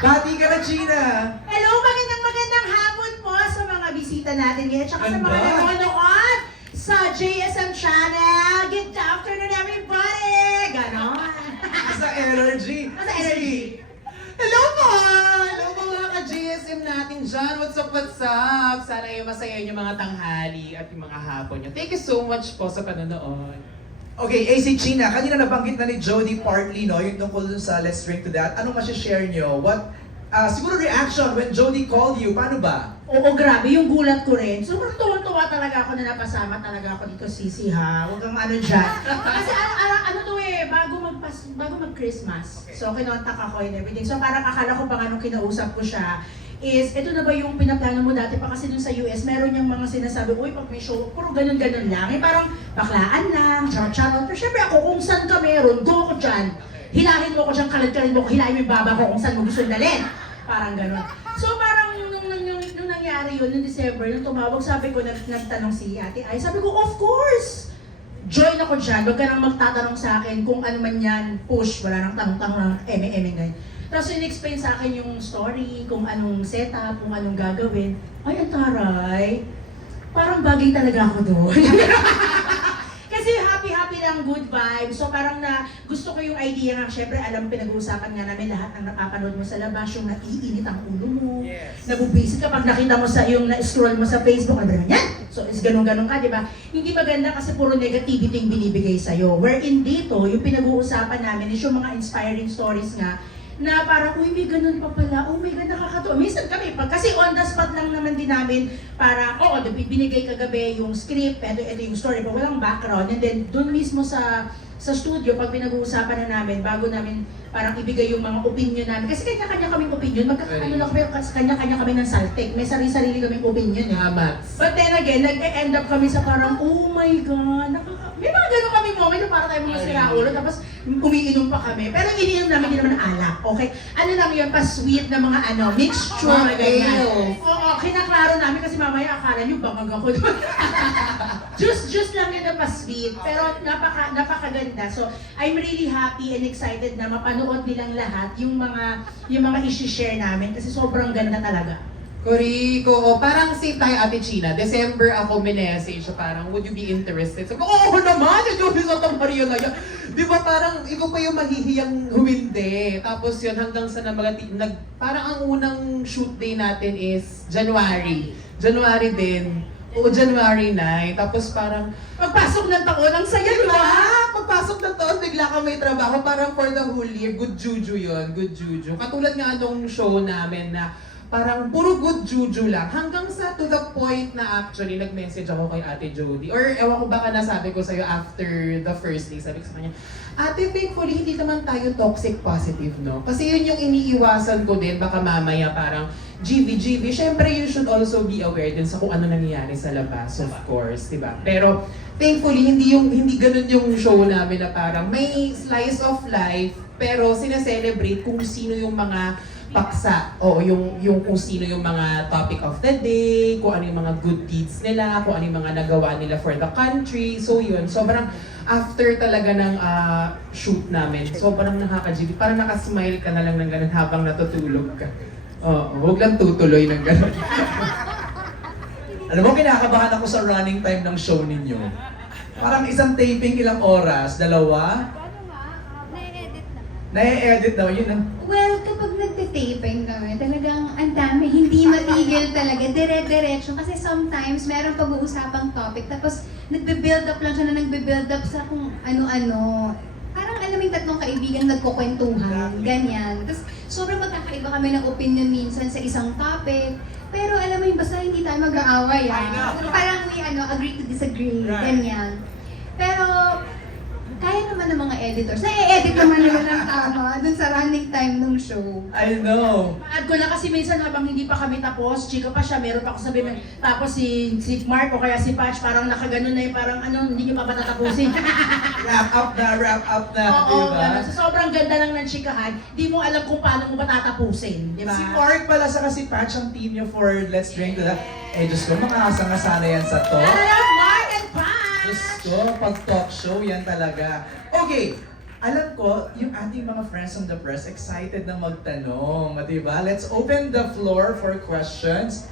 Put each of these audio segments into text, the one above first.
Bati ka na, Gina! Hello, magandang hapon po sa mga bisita natin ngayon. Tsaka sa mga Ganda. nanonood sa JSM Channel. Good afternoon, everybody! Ganon. Sa energy! Sa energy. Hello po! Hello po mga ka-GSM natin dyan. What's up, what's up? Sana ay masaya yung mga tanghali at yung mga hapon nyo. Thank you so much po sa panonood. Okay, AC Gina, kanina nabanggit na ni Jody partly, no, yung tungkol dun sa Let's Drink to That. Anong share nyo? What, siguro reaction when Jody called you, paano ba? Oo, grabe, yung gulat ko rin. Sobrang tuwa-tuwa talaga ako na napasama talaga ako dito, Sisi, ha? Huwag kang ano dyan. Kasi ano to eh, bago mag-Christmas. Okay. So, kinontak ako and everything. So, parang akala ko pa nga nung kinausap ko siya, is, ito na ba yung pinaplano mo dati pa kasi dun sa US, meron niyang mga sinasabi, uy, pag may show, puro ganun-ganun lang. Eh, parang baklaan lang, charot-charot. Pero syempre ako, kung saan ka meron, go ako dyan. Hilahin mo ko dyan, kalat-kalit mo ko, hilahin mo yung baba ko kung saan mo gusto dalhin. Parang ganun. So parang nung nangyari yun, nung December, nung tumawag, sabi ko, nagtanong si Ate Ay, sabi ko, of course! Join ako dyan, wag ka nang magtatanong sa akin kung ano man yan, push, wala nang tanong-tanong ng eme-eme ngayon. Tapos in-explain sa akin yung story, kung anong setup, kung anong gagawin. Ay, ang taray! Parang bagay talaga ako doon. Kasi happy-happy lang, good vibes. So parang na gusto ko yung idea nga, syempre alam pinag-uusapan nga namin lahat ng napapanood mo sa labas, yung naiinit ang ulo mo, Yes. nabubisit kapag nakita mo sa yung na-scroll mo sa Facebook, ano ba naman yan? So is ganun-ganun ka, di ba? Hindi maganda kasi puro negativity yung binibigay sa'yo. Wherein dito, yung pinag-uusapan namin is yung mga inspiring stories nga, na parang, uy, may ganun pa pala, oh my God, nakakatuwa. Minsan kami, kasi on the spot lang naman din namin, para, oo, binigay kagabi yung script, ito yung story, pero walang background, and then doon mismo sa studio, pag pinag-uusapan na namin, bago namin parang ibigay yung mga opinion namin, kasi kanya-kanya kaming opinion, magkakaano lang kami, kanya-kanya kami ng saltek, may sarili-sarili kaming opinion eh. Tama. But then again, nag-end up kami sa parang, oh my God, may mga gano'n kami moment na para tayo mga siraulo, tapos umiinom pa kami. Pero iniinom namin din naman alak, okay? Ano lang yun, pa-sweet na mga mixture na ganyan. Oo, kinaklaro namin kasi mamaya akala nyo bangag ako doon. Juice lang yun na pa-sweet, pero napakaganda. So, I'm really happy and excited na mapanood nilang lahat yung mga isi-share namin kasi sobrang ganda talaga. Koriko, parang same tayo Ate Gina. December ako minessage siya parang, would you be interested? Sabi ko, oo naman! Yung Santa Maria na yan. Di ba parang ikaw pa yung mahihiyang humindi. Tapos yun hanggang sa parang ang unang shoot day natin is January. January din. Oo, January 9. Tapos parang, Pagpasok ng taon, ang saya di diba? ba? Pagpasok ng taon, bigla ka may trabaho. Parang for the whole year, good juju yun. Good juju. Katulad nga nung show namin na parang puro good juju lang. Hanggang sa to the point na actually nag-message ako kay Ate Jody. Or ewan ko baka nasabi ko sa'yo after the first day. Sabi ko sa kanya, Ate, thankfully hindi naman tayo toxic positive, no? Kasi yun yung iniiwasan ko din. Baka mamaya parang GV. Siyempre, you should also be aware din sa kung ano nangyayari sa labas, of course, di ba? Pero thankfully, hindi ganun yung show namin na parang may slice of life, pero sineselebrate kung sino yung mga paksa, o yung kung sino yung mga topic of the day, kung ano yung mga good deeds nila, kung ano yung mga nagawa nila for the country. So yun, sobrang after talaga ng shoot namin, sobrang nakaka-GV. Parang nakasmile ka na lang ng ganun habang natutulog ka. Oo, huwag lang tutuloy ng ganun. Alam mo, kinakabahan ako sa running time ng show ninyo. Parang isang taping ilang oras, dalawa, Na-edit na. na-edit daw, yun ang... Well, kapag nagtitaping kami, talagang ang dami, hindi matigil talaga, dire-diretso. Kasi sometimes, meron pag-uusapang topic, tapos nagbe-build up lang siya na nagbe-build up sa kung ano-ano. Parang alam mo yung tatlong kaibigan nagkukwentuhan, ganyan. Tapos sobrang magkakaiba kami ng opinion minsan sa isang topic. Pero alam mo yung basta hindi tayo mag-aaway, Parang we agree to disagree, ganyan. Pero kaya naman ng mga editors. Na-edit naman nila ng tama dun sa running time ng show. I know. Add ko lang kasi minsan habang hindi pa kami tapos, chika pa siya, meron pa ako sabihin, tapos si Mark o kaya si Patch, parang nakaganon na yung parang hindi nyo pa patatapusin. Wrap up na, Oo, diba? ganun. So, sobrang ganda lang ng chikahan, di mo alam kung paano mo patatapusin, di ba? Si Mark pala sa si Patch ang team niyo for Let's Drink to That. Eh, Diyos ko, makakasanga-sana yan sa to. Mark and Patch! Diyos ko, pag talk show, yan talaga. Okay, Alam ko, yung ating mga friends from the press excited na magtanong, di ba? Let's open the floor for questions.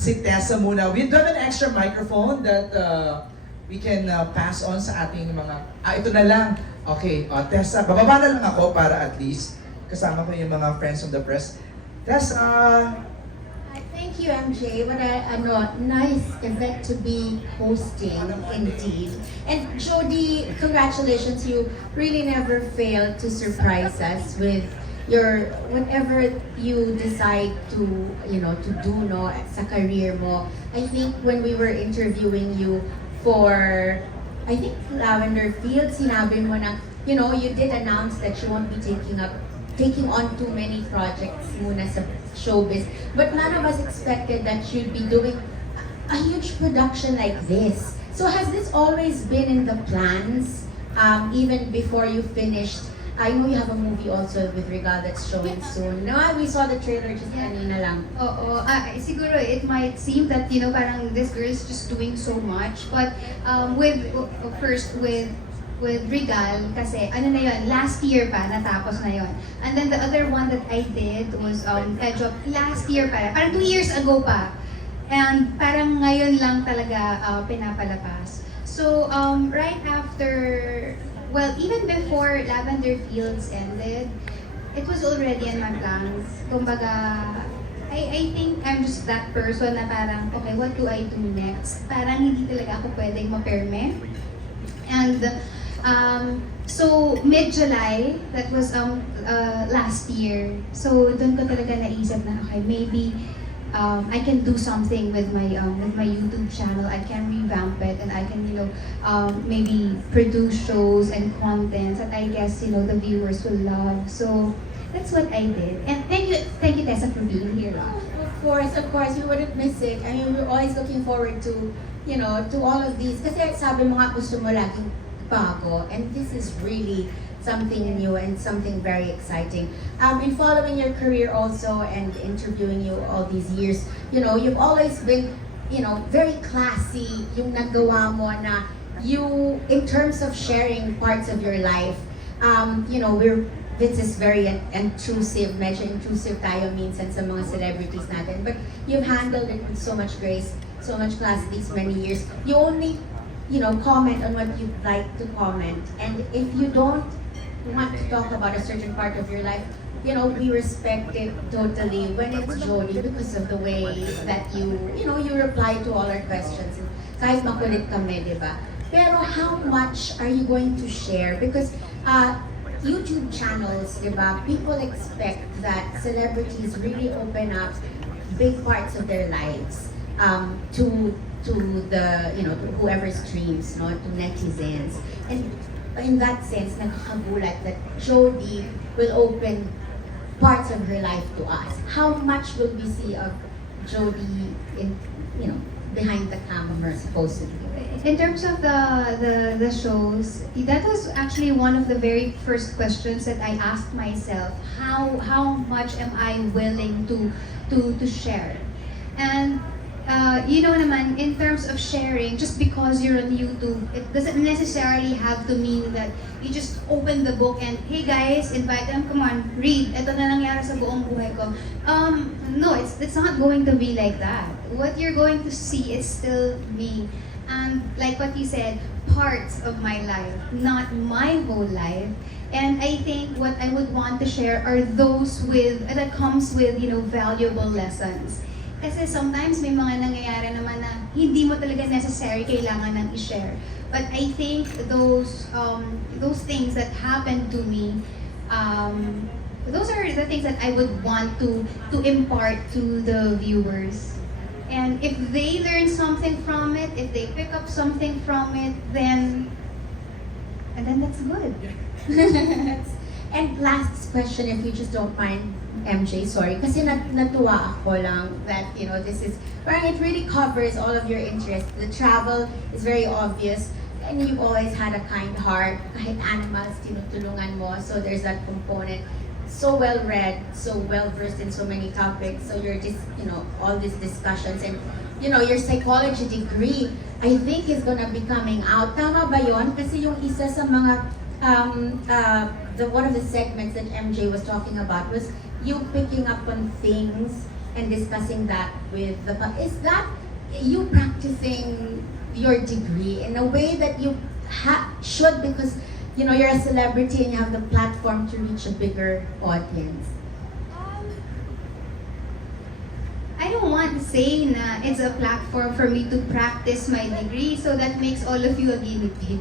Si Tessa muna. We have an extra microphone that we can pass on sa ating mga... ito na lang. Okay, Tessa, bababa na lang ako para at least kasama ko yung mga friends from the press. Tessa! Thank you, MJ. What a nice event to be hosting, indeed. And Jody, congratulations. You really never failed to surprise us with your whatever you decide to to do sa career mo. I think when we were interviewing you for Lavender Field, sinabi mo na you did announce that you won't be taking on too many projects muna sa showbiz. But none of us expected that you'd be doing a huge production like this. So has this always been in the plans, even before you finished? I know you have a movie also with Regal that's showing soon. No, we saw the trailer just kanina lang. Oo, siguro it might seem that, parang this girl is just doing so much. But with Regal, kasi na yun, last year pa, natapos na yun. And then the other one that I did was Edge last year pa, parang 2 years ago pa. And parang ngayon lang talaga pinapalabas. So, right after, well, even before Lavender Fields ended, it was already in my plans. Kumbaga, I think I'm just that person na parang, okay, what do I do next? Parang hindi talaga ako pwedeng maperme. And so mid-July, that was last year. So doon ko talaga naisip na okay, maybe I can do something with my YouTube channel. I can revamp it and I can maybe produce shows and content that I guess the viewers will love. So that's what I did. And thank you Tessa for being here. Of course, we wouldn't miss it. I mean, we're always looking forward to to all of these. Kasi sabi mo nga gusto mo laging bago, and this is really something new and something very exciting. In following your career also and interviewing you all these years, you've always been, very classy. Yung nagawa mo na you, in terms of sharing parts of your life, this is very intrusive, medyo intrusive tayo minsan sa mga celebrities natin. But you've handled it with so much grace, so much class these many years. You only comment on what you'd like to comment. And if you don't want to talk about a certain part of your life, we respect it totally when it's Jody because of the way that you reply to all our questions. Kahit makulit kami, di ba? Pero how much are you going to share? Because YouTube channels, di ba, people expect that celebrities really open up big parts of their lives to the to whoever streams, to netizens. And in that sense, nakakagulat that Jody will open parts of her life to us. How much will we see of Jody in behind the camera supposedly? In terms of the shows, that was actually one of the very first questions that I asked myself. How much am I willing to share? And naman, in terms of sharing, just because you're on YouTube, it doesn't necessarily have to mean that you just open the book and, hey guys, invite them, come on, read. Ito na nangyari sa buong buhay ko. No, it's not going to be like that. What you're going to see is still me. And like what you said, parts of my life, not my whole life. And I think what I would want to share are those that comes with, valuable lessons. Kasi sometimes may mga nangyayari naman na hindi mo talaga necessary kailangan ng i-share. But I think those things that happened to me, those are the things that I would want to impart to the viewers. And if they learn something from it, if they pick up something from it, then that's good. And last question, if you just don't mind, MJ, sorry, kasi natuwa ako lang that, this is, parang it really covers all of your interests. The travel is very obvious, and you've always had a kind heart. Kahit animals, tinutulungan mo, so there's that component. So well read, so well versed in so many topics, so you're just, all these discussions, and, your psychology degree, I think is gonna be coming out. Tama ba yun? Kasi yung isa sa mga one of the segments that MJ was talking about was you picking up on things and discussing that with the is that you practicing your degree in a way that you should, because you know you're a celebrity and you have the platform to reach a bigger audience? I don't want to say na it's a platform for me to practice my degree, so that makes all of you a guinea pig.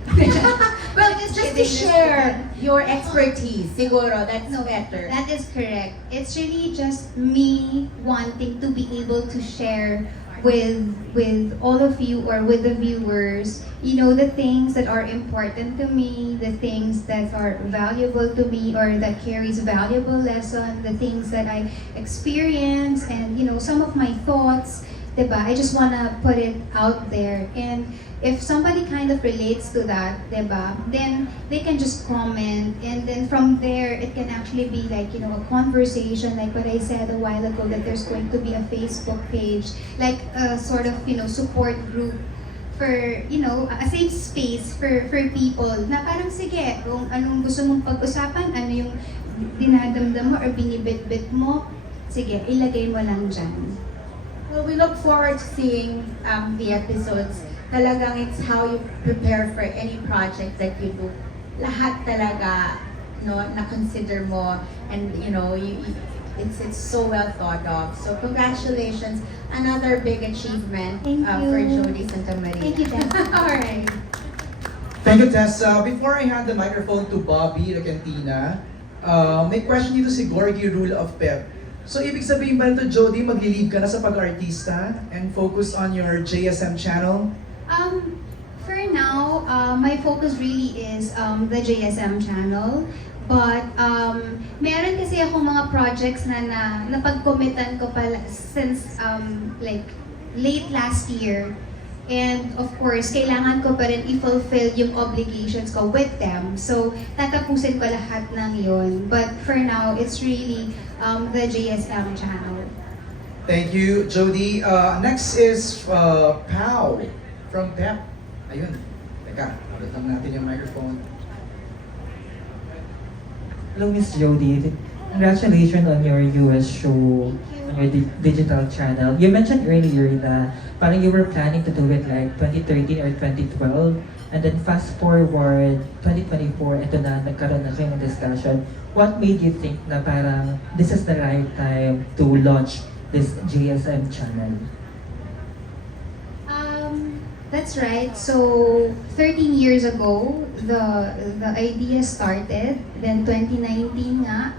Well, Just just to kidding, just share your expertise, siguro, that's No, better. that is correct. It's really just me wanting to be able to share with all of you or with the viewers, you know, the things that are important to me, the things that are valuable to me or that carries valuable lesson, the things that I experience, and you know, some of my thoughts, diba? I just wanna put it out there, and if somebody kind of relates to that, diba, then they can just comment, and then from there it can actually be like, you know, a conversation, like what I said a while ago, that there's going to be a Facebook page, like a sort of, you know, support group for, you know, a safe space for people na parang sige, kung anong gusto mong pag-usapan, ano yung dinadamdam mo or binibit-bit mo, sige, ilagay mo lang dyan. Well, we look forward to seeing the episodes. Talagang it's how you prepare for any project that you do. Lahat talaga, no, na-consider mo, and you know, it's so well thought of. So congratulations, another big achievement Thank for you. Jody Santa Maria. Thank you, Dad. All right. Thank you, Tessa. Before I hand the microphone to Bobby the Cantina, may question dito si Gorgie Rule of Pep. So, ibig sabihin ba nito, Jody, magli-lead ka na sa pag-artista and focus on your JSM channel? For now, my focus really is the JSM channel. But meron kasi akong mga projects na napag-committan ko pala since like late last year. And of course, kailangan ko pa rin i-fulfill yung obligations ko with them. So, tatapusin ko lahat ng yun. But for now, it's really the JSM channel. Thank you, Jody. Next is Pau from Pep. Ayun. Teka, ulit lang natin yung microphone. Hello, Miss Jody. Congratulations on your US show, on your digital channel. You mentioned earlier na parang you were planning to do it like 2013 or 2012. And then fast forward, 2024, ito na, nagkaroon na kayo ng discussion. What made you think na parang this is the right time to launch this JSM channel? That's right. So, 13 years ago, the idea started. Then 2019 nga,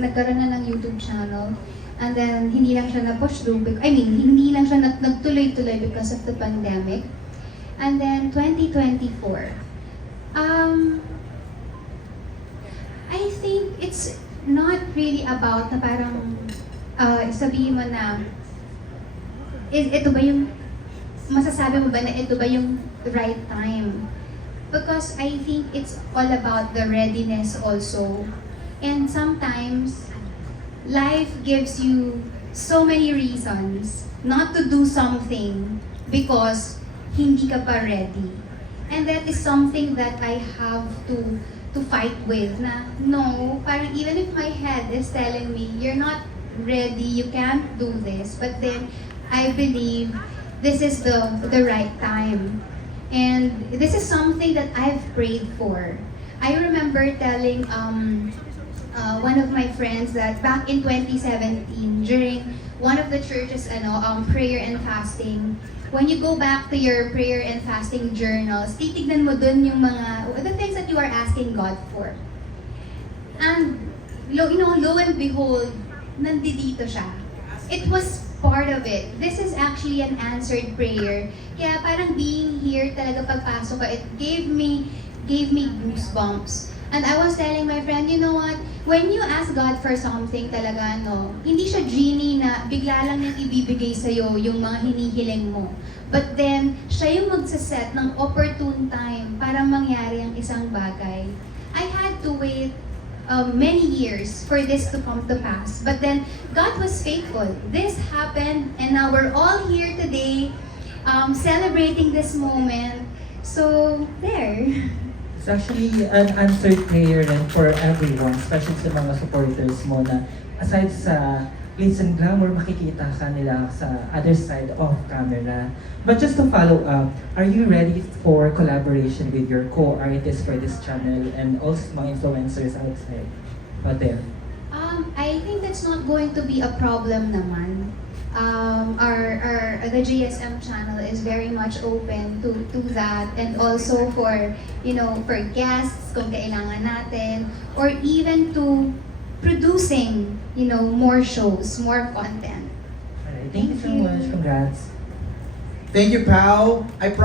nagkaroon na ng YouTube channel. And then, hindi lang siya na-push through. Hindi lang siya nagtuloy-tuloy because of the pandemic. And then, 2024. I think it's not really about na parang sabihin mo na, ito ba yung masasabi mo ba na ito ba yung right time? Because I think it's all about the readiness also. And sometimes, life gives you so many reasons not to do something because hindi ka pa ready. And that is something that I have to fight with na no, parang even if my head is telling me, you're not ready, you can't do this, but then I believe this is the right time. And this is something that I've prayed for. I remember telling one of my friends that back in 2017, during one of the churches prayer and fasting, when you go back to your prayer and fasting journals, titignan mo dun yung the things that you are asking God for. And lo and behold, nandito siya. It was part of it. This is actually an answered prayer. Kaya parang being here talaga pagpasok ko, it gave me goosebumps. And I was telling my friend, you know what? When you ask God for something talaga, hindi siya genie na bigla lang niyang ibibigay sa'yo yung mga hinihiling mo. But then, siya yung magsaset ng opportune time para mangyari ang isang bagay. I had to wait many years for this to come to pass. But then, God was faithful. This happened, and now we're all here today celebrating this moment. So, there. It's actually an answered prayer rin for everyone, especially sa mga supporters mo na aside sa glitz and glamour, makikita ka nila sa other side of camera. But just to follow up, are you ready for collaboration with your co-artists for this channel and also mga influencers outside out there? I think that's not going to be a problem naman. The GSM channel is very much open to that, and also for, you know, for guests kung kailangan natin, or even to producing, you know, more shows, more content. Alright, thank you so much. Congrats. Thank you, Pao. I promise.